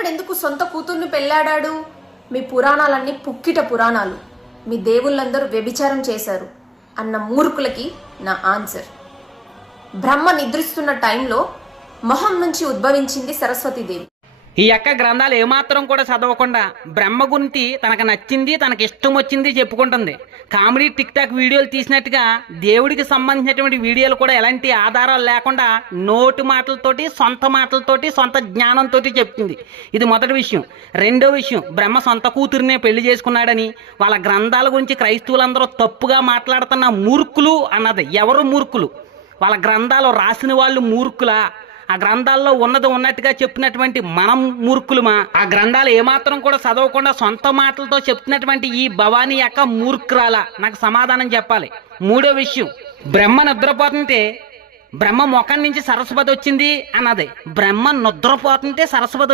బ్రహ్మదేవుడు ఎందుకు సొంత కూతుర్ని పెళ్ళాడాడు? మీ పురాణాలన్నీ పుక్కిట పురాణాలు. మీ దేవుళ్ళందరూ వ్యభిచారం చేశారు అన్న మూర్ఖులకి నా ఆన్సర్. బ్రహ్మ నిద్రిస్తున్న టైంలో మొహం నుంచి ఉద్భవించింది సరస్వతీదేవి. ఈ యొక్క గ్రంథాలు ఏమాత్రం కూడా చదవకుండా బ్రహ్మ గురించి తనకు నచ్చింది, తనకి ఇష్టం వచ్చింది చెప్పుకుంటుంది. కామెడీ టిక్ టాక్ వీడియోలు తీసినట్టుగా దేవుడికి సంబంధించినటువంటి వీడియోలు కూడా ఎలాంటి ఆధారాలు లేకుండా నోటి మాటలతోటి, సొంత జ్ఞానంతో చెప్తుంది. ఇది మొదటి విషయం. రెండో విషయం, బ్రహ్మ సొంత కూతురినే పెళ్లి చేసుకున్నాడని వాళ్ళ గ్రంథాల గురించి క్రైస్తవులందరూ తప్పుగా మాట్లాడుతున్న మూర్ఖులు అన్నది. ఎవరు మూర్ఖులు? వాళ్ళ గ్రంథాలు రాసిన వాళ్ళు మూర్ఖులా? ఆ గ్రంథాల్లో ఉన్నది ఉన్నట్టుగా చెప్పినటువంటి మనం మూర్ఖులమా? ఆ గ్రంథాలు ఏమాత్రం కూడా చదవకుండా సొంత మాటలతో చెప్తున్నటువంటి ఈ భవానీ యొక్క మూర్ఖురాలా? నాకు సమాధానం చెప్పాలి. మూడో విషయం, బ్రహ్మ నిద్రపోతుంటే బ్రహ్మ ముఖం నుంచి సరస్వతి వచ్చింది అన్నది. బ్రహ్మ నిద్రపోతుంటే సరస్వతి